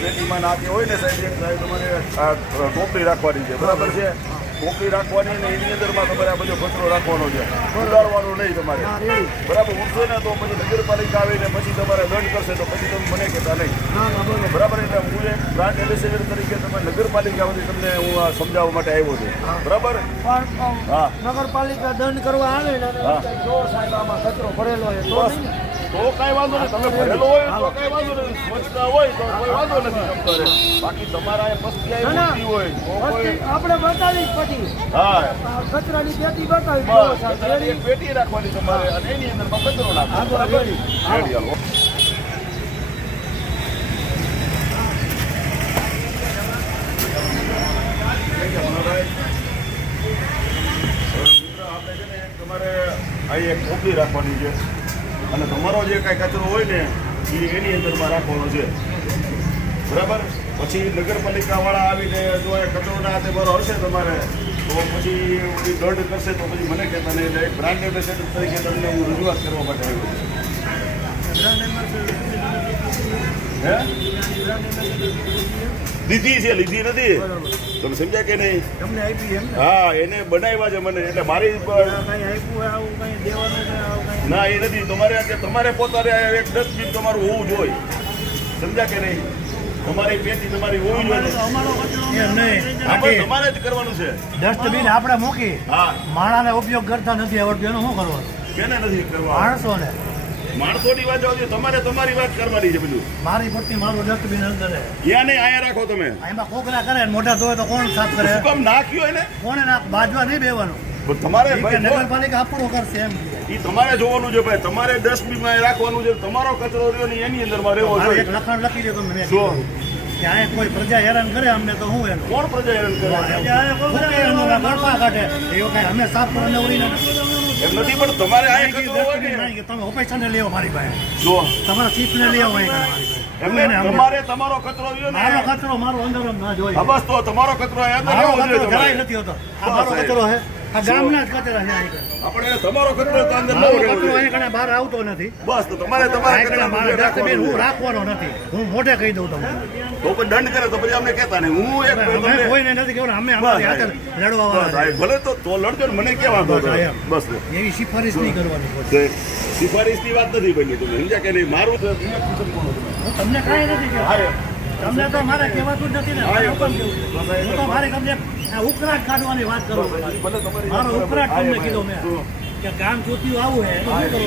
પેટીમાં નાખી હોય ને સાહેબ એક સાહેબ તમારે આ ટોપલી રાખવાની છે. બરાબર છે? ટોપલી રાખવાની ને એની અંદરમાં તમારે આ બધો કચરો રાખવાનો છે. સુધારવાનો નહીં તમારે. બરાબર? ઉઠશે ને તો પછી નગરપાલિકા આવીને પછી તમારે દંડ કરશે તો પછી તમે મને કહેતા નહીં. ના ના બરોબર. એટલે હું એક બ્રાન્ડ એમ્બેસેડર તરીકે તમે નગરપાલિકા વતી તમને હું આ સમજાવવા માટે આવ્યો છું. બરાબર? હા. નગરપાલિકા દંડ કરવા આવે ને હા. જો સાહેબ આમાં કચરો ભરેલો હોય તો ને. તો કાંઈ વાંધો નહીં. તમે ભરેલો હોય તો કાંઈ વાંધો નહીં. સ્વચ્છતા હોય તો કોઈ વાંધો નથી બાકી તમારા એ પસ્તી આવી હોય આપણે બતાવી પછી. હા. કચરાની પેટી બતાવી પેટી રાખવાની તમારે અને એની અંદર કચરો. રેડી હાલો આપણે છે ને તમારે અહીં એક ખોપડી રાખવાની છે અને તમારો જે કાંઈ કચરો હોય ને એ એની અંદરમાં રાખવાનો છે. બરાબર? પછી નગરપાલિકાવાળા આવીને જો એ કચરો ના હાથે બરો હશે તમારે તો પછી એ દંડ કરશે તો પછી મને કહેતા નહીં. એટલે એક બ્રાન્ડ એમ્બેસેડર તરીકે તમને હું રજૂઆત કરવા માટે આવ્યો છું. હે? લીધી છે લીધી નથી. તમે સમજ્યા કે નહીં? તમને આપી એમ હા એને બનાવ્યા છે મને. એટલે મારી ના એ નથી. તમારે કે તમારે પોતાને એક ડસ્ટબિન તમારું હોવું જોઈએ. સમજ્યા કે નહીં? તમારી પેટી તમારી હોવી જોઈએ. તમારે જ કરવાનું છે. ડસ્ટબિન આપણે મૂકી. હા. માણાને ઉપયોગ કરતા નથી આવડતું એનું શું કરવાનું કેને નથી કરવા? માણસોને. માણસોની વાત આવશે તમારે તમારી વાત કરવાની છે બધું. મારી પડતી મારું ડસ્ટબિન અંદર યા નહીં આયા રાખો તમે. એમાં કોકરા કરે ને મોઢા ધોવે તો કોણ સાફ કરે? શું કામ નાખ્યો એને? કોને નાખ? બાજવા નહીં બેવાનું. તમારે નગરપાલિકા આપણું કરશે એમ. તમારે જોવાનું છે ભાઈ. તમારે ડસ્ટબિનમાં રાખવાનું છે. તમારો કચરો રહ્યો ને એની અંદરમાં રહેવો જોઈએ. લખાણ લખી દે તમે મેં શું? કીધું. કે અહીંયા કોઈ પ્રજા હેરાન કરે અમને તો હું એનું કોણ પ્રજા હેરાન કરે? ફૂકે એનું ને ગળપા કાઢે. એવું કઈ અમે સાફ કરવાને ઉડી એમ નથી પણ તમારે તમે ઓપરેશન લેવો મારી પાસે. જો. તમારા ચીફ ને લેવો એમને તમારે તમારો કચરો રહ્યો ને. મારો કચરો મારો અંદર ના જોઈએ બસ તો તમારો કચરો તમારે. નથી હોતો. મારો કચરો છે આ ગામના જ કચરા છે આપણે તમારો કચરો તો અંદર ન કચરો બહાર આવતો નથી. બસ તો તમારે તમારા હું રાખવાનો નથી. હું મોઢે કહી દઉં તમને. તો કોઈ દંડ કરે તો પછી અમને કહેતા નહીં. હું એક અમે કોઈને નથી કહેવાનું. અમે અમારી હાથે લડવા વાળા ભલે તો તો લડજો ને મને કેવા બસ, એવી સિફારિશ નહીં કરવાની સિફારિશની વાત નથી બની તમે સમજ્યા કે નહીં? મારું હું તમને કાંઈ નથી. તમને તો મારે કહેવાતું જ નથી ને. હા, તો મારે તમને ઉકળાટ કાઢવાની વાત કરો. મારો ઉકળાટ તમને કીધો. મેં કે ગામ ચોથિયું આવું હે શું કરો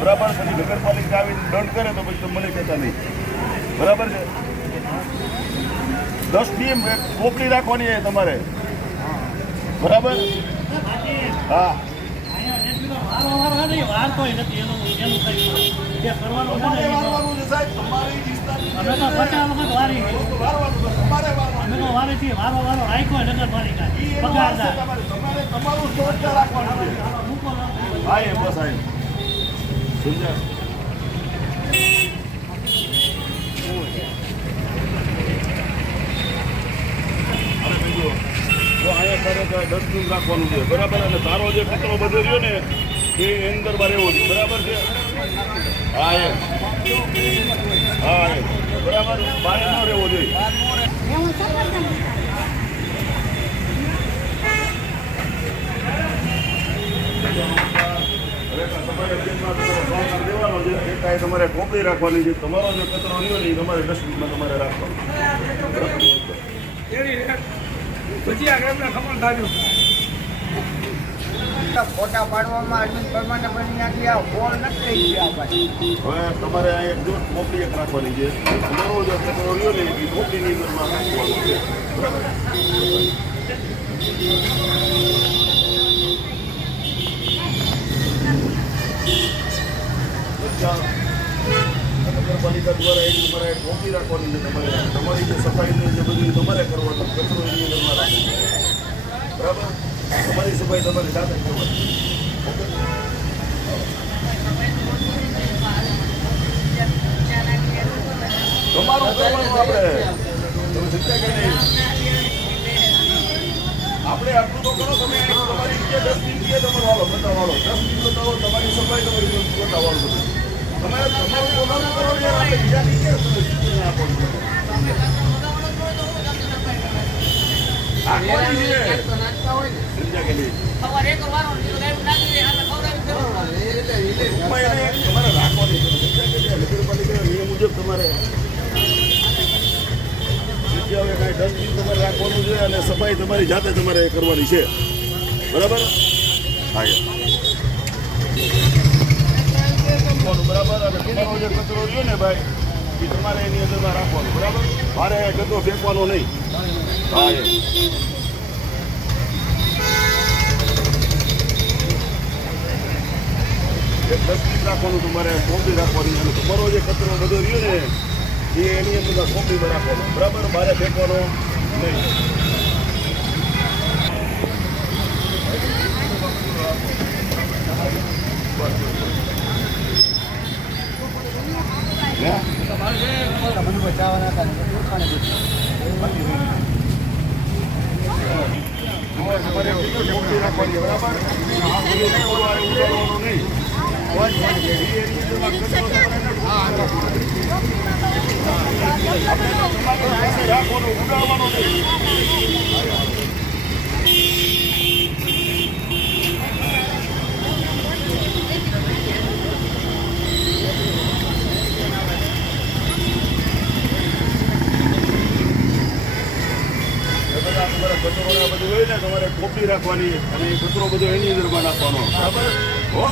બરાબર પછી નગરપાલિકા આવીને દંડ કરે તો પછી મને કહેતા નહીં. બરાબર છે? દસ ટીમ કોપડી રાખવાની છે તમારે. બરાબર? હા. વારો વારો હે વાર તોય નથી એનું એનું જે કરવાનું છે ને તમારે એ તો- વારવાનું છે સાહેબ તમારી અમે તો પચાસ વખત વારી છીએ. તો વારવાનું છે. તમારે વારવાનું અમે તો વારી છીએ વારો વારો રાખ્યો નગરપાલિકા ઈ એનો વારસો પગારદાર તમારે તમારે તમારું સ્વચ્છતા રાખવાનું છે. હા એમ બસ હા સમજ્યા? અરે બીજો, જો અહીંયા તો રાખવાનું છે. બરાબર અને તારો જે કચરો બધો રહ્યો ને એ અંદરમાં રહેવો છે. બરાબર છે? હા એ હા એ બરાબર. બહાર ન રહેવો જોઈએ. તમારે કોપી રાખવાની છે, તમારો જે કચરો રહ્યો ને એ તમારે ડસ્ટબિનમાં તમારે રાખવાનો ફોટા પાડવામાં અરવિંદ પરમાને બની નાખી. આ હોલ નથી રહી ગયા ભાઈ હવે એક જો કોપી એક રાખવાની છે. તમારો જે કચરો બધા નગરપાલિકા દ્વારા એક તમારે કોપી રાખવાની છે તમારે. તમારી જે સફાઈની જે બધું તમારે કરવાનું કચરો એની અંદરમાં સફાઈ તમારી કરવાની તમારું કરવાનું આપણે ચિંતા કરી આપણે આટલું તો કરો તમે. તમારી રીતે ડસ્ટબિન છે તમારું બતાવો બતાવો દસ બતાવો તમારી સફાઈ તમારી બતાવો બધું. તમારે તમારું પોતાનું કરો આપણે બીજા કે નહીં? સવારે એક વાર નાખી દે અને ખવડાવી દેવાનું. ટૂંકમાં એને તમારે રાખવાની છે. સમજ્યા કે નહીં? નગરપાલિકાના નિયમ મુજબ તમારે ડસ્ટબિન તમારે રાખવાનું છે અને સફાઈ તમારી જાતે તમારે કરવાની છે બરાબર બરાબર અને તમારો જે કચરો રહ્યો ને ભાઈ, એ તમારે એની અંદરમાં રાખવાનો, બરાબર? મારે કચરો ફેંકવાનો નહીં. એક ડસ્ટબિન રાખવાનું તમારે કોપી રાખવાની. અને તમારો જે કચરો બધો રહ્યો ને, એ એની અંદર કોપીમાં રાખવાનો બરાબર? મારે ફેંકવાનો નહીં? તમારે કોપી રાખવાની બરાબર આ બધું કચરો આ ઉડાડવાનો નહીં એ એની અંદરમાં કચરો તમારે તમારી પાસે રાખવાનો ઉડાડવાનો નહીં એ બધા તમારે કચરો ને હોય તમારે કોપી રાખવાની અને કચરો બધો એની અંદરમાં નાખવાનો. બરાબર. હો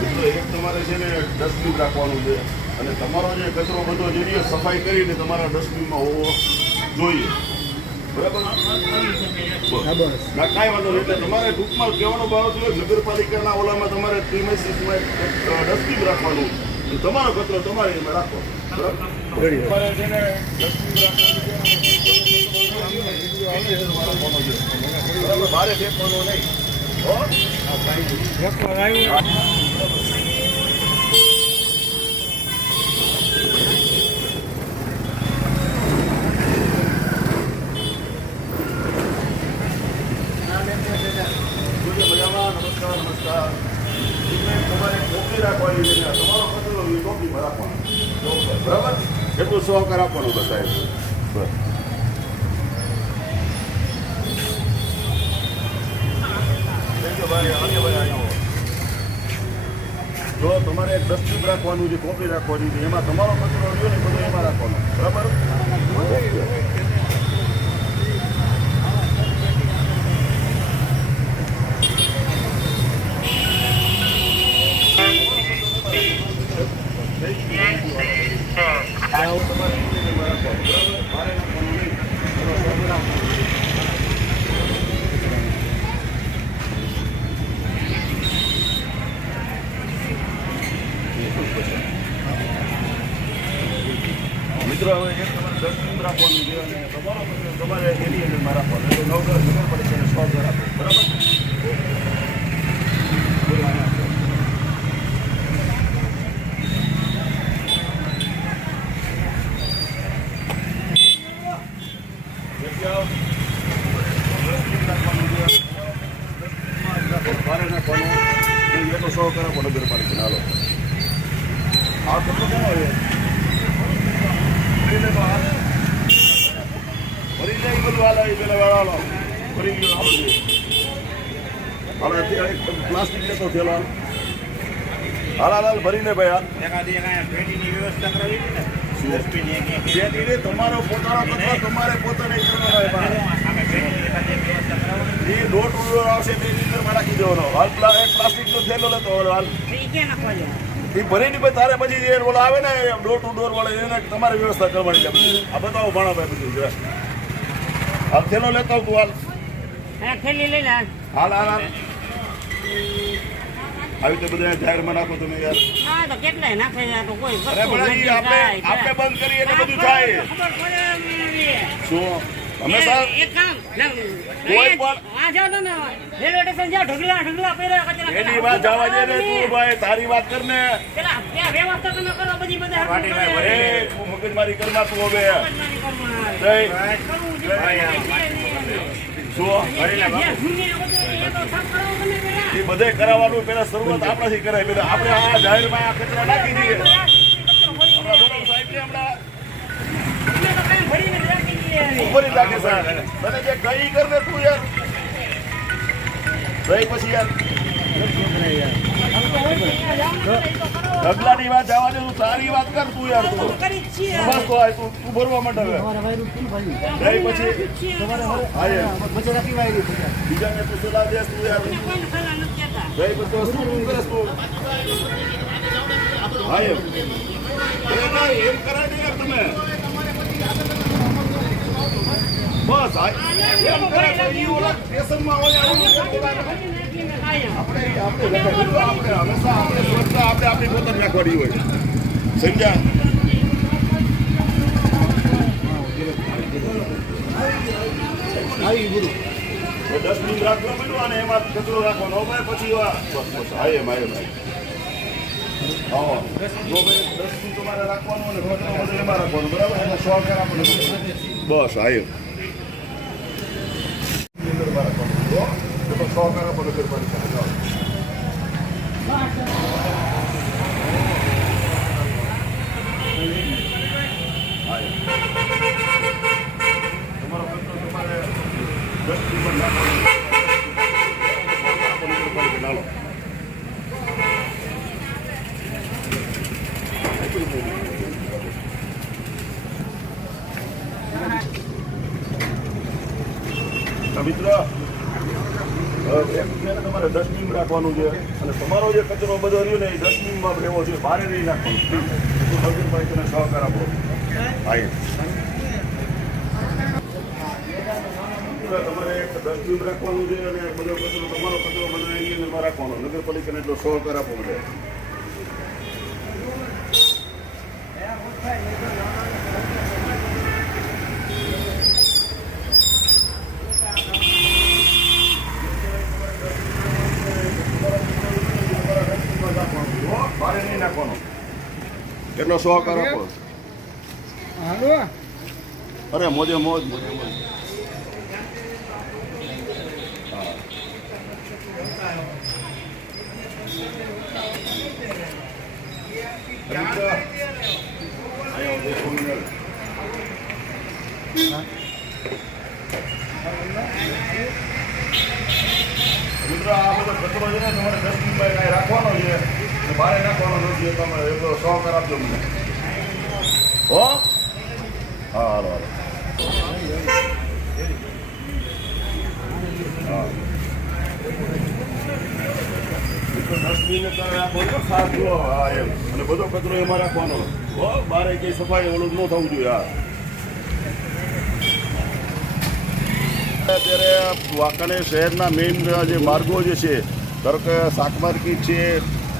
મિત્રો એક તમારે છે ને ડસ્ટબિન રાખવાનું છે જે કચરો બધો જે રહ્યો સફાઈ કરીને તમારા ડસ્ટબિનમાં હોવો જોઈએ. બરાબર? ના કાંઈ વાંધો નહીં. એટલે તમારે ટૂંકમાં કહેવાનો ભાવ છે નગરપાલિકાના ઓલામાં તમારે ત્રિમેસીસમાં એક ડસ્ટબિન રાખવાનું. તમારો કચરો તમારે એમાં રાખો બરાબર? તમારે છે ને ડસ્ટબિન રાખવાનું બરાબર. બારે ફેંકવાનો નહીં. નમસ્કાર નમસ્કાર તમારે ટોપી રાખવાની છે તમારો એ ટોપીમાં રાખવાનો બરાબર એટલું સહકાર આપવાનો બધા બસ જો તમારે એક ડસ્ટબિન રાખવાનું છે કોપી રાખવાની છે એમાં તમારો કચરો રહ્યો ને બધો એમાં રાખવાનો બરાબર ઓકે. આવું તમારે એમાં રાખવાનું, બરાબર? મારે નાખવાનું નહીં. બરાબર, તમે રાખો. મિત્રો હવે એક તમારે ડસ્ટબિન રાખવાનું છે અને તમારો કચરો તમારે એની અંદરમાં નવગ્રહ નગરપાલિકાને સો ઘર બરાબર જગ્યાઓ ડસ્ટબિન રાખવાનું છે ડસ્ટબિનમાં જ રાખો, બહાર નાખવાનું નહીં, એ તો સો ઘર આપો નગરપાલિકાને હાલો આ કેટલો કેમ આવ્યો ભરી લે તો હાલ. પ્લાસ્ટિક લેતો થયેલો હાલ. હાલ હાલ ભાઈ તમારો. એ ભરીને તારે પછી આવે ને ડોર ટુ ડોર વાળો એને તમારે વ્યવસ્થા કરવાની. આ બતાવો ભાઈ બધું હાલ થેલો લેતો તું હાલ. થેલી લઈને હાલ હાલ હાલ. આવી તો બધા જાહેરમાં નાખો તમે યાર. હા તો કેટલા નાખે તો કોઈ અરે પણ આપણે આપણે બંધ કરીએ એટલે બધું થાય. શું? અમે સર એક કામ કોઈ પણ- આ જાવ તો ને, રેલવે સ્ટેશન જાવ ઢગલા ઢગલા પહેરા કચરા એની પેલા વાત જવા દે ને તું ભાઈ તારી વાત કર ને પેલા ત્યાં વ્યવસ્થા તમે કરો, બધી બધા. અરે મગજમારી કરમાં તું હવે. એ બધે કરાવવાનું પેલા શરૂઆત આપણાથી કરાય. પેલા આપણે આ જાહેરમાં આ કચરા નાખી દઈએ. બોલો સાહેબ. તને જે કઈ કર ને તું યાર. રહી પછી યાર. ઢગલાની વાત જવા દે તું સારી વાત કર તું યાર તું. કરી જ બસ તો આ તું તું ભરવા માંડે હવે. રહી. પછી હા યાર. બીજાને તું સલાહ દે તું યાર. રહી પછી તો શું કરે તું? હા ના એમ કરાય ને યાર તમે. બસ આ એમ કરાય ઈ ઓલા સ્ટેશનમાં હોય. આપણે આપણે આપણે હંમેશા આપણે આપણે પોતાની રાખવાની હોય. સમજ્યા? હવે દસ મિનિટ રાખવા પડ્યું અને એમાં કચરો રાખવાનો. ભાઈ પછી હા એમ હા એમ હા દસ મિનિટ તમારે રાખવાનું અને બધો એમાં રાખવાનો. બરાબર? એમાં સો કર આપણે બસ હા એમ. સો કર આપણે નગરપાલિકાને જાઓ. તમારો કચરો તમારે ડસ્ટબિન પર નાખવાનો. આપણે નગરપાલિકાને હાલો. તો મિત્ર અ, છે તમારે ડસ્ટબિન રાખવાનું છે અને તમારો જે કચરો બધો રહ્યો ને એ ડસ્ટબિનમાં લેવો છે. બહાર નહીં નાખવાનું તો તને સહકાર આપો. તમારે એક ડસ્ટબિન રાખવાનું છે અને બધો કચરો, તમારો કચરો બધો એની અંદર રાખવાનો. નગરપાલિકાને એટલો સહકાર આપવો બધે બહાર નહીં નાખવાનો એટલો સહકાર આપો હાલો. અરે મોજે મોજ મોજે મોજ. મિત્રો, આ બધો કચરો છે ને તમારે ડસ્ટબિનમાં કાંઈ રાખવાનો છે. અને બહાર નાખવાનો નથી તમે એટલો સહકાર આપજો મને. હો? હાલો હાલો. ડસ્ટબિન બધો કચરો એમાં રાખવાનો. બારે કઈ સફાઈ ઓલું ન થવું જોઈએ, હા. અત્યારે વાંકાનેર શહેરના મેઇન જે માર્ગો જે છે, ધારો કે શાક માર્કેટ છે,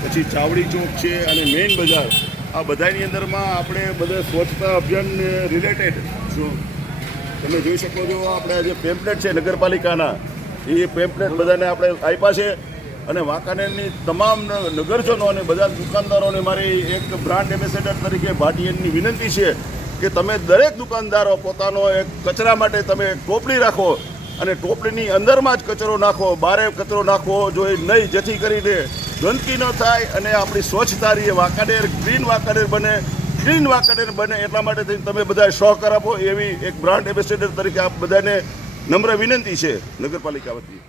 પછી ચાવડી ચોક છે અને મેઇન બજાર, આ બધાની અંદરમાં આપણે બધા સ્વચ્છતા અભિયાન રિલેટેડ શું તમે જોઈ શકો છો, આપણે જે પેમ્પલેટ છે નગરપાલિકાના, એ પેમ્પલેટ બધાને આપણે આપ્યા છે. અને વાંકાનેરની તમામ નગરજનો અને બધા દુકાનદારોને મારી એક બ્રાન્ડ એમ્બેસેડર તરીકે ભાટિયનની વિનંતી છે કે તમે દરેક દુકાનદારો પોતાનો એક કચરા માટે તમે ટોપલી રાખો. અને ટોપલીની અંદરમાં જ કચરો નાખો, બારે કચરો નાખવો જોઈએ નહીં, જેથી કરીને ગંદકી ન થાય અને આપણી સ્વચ્છતા રહીએ વાંકાનેર ગ્રીન વાંકાનેર બને ક્લીન વાંકાનેર બને એટલા માટે તમે બધા સહકાર આપો એવી એક બ્રાન્ડ એમ્બેસેડર તરીકે આપ બધાને નમ્ર વિનંતી છે નગરપાલિકા વતી.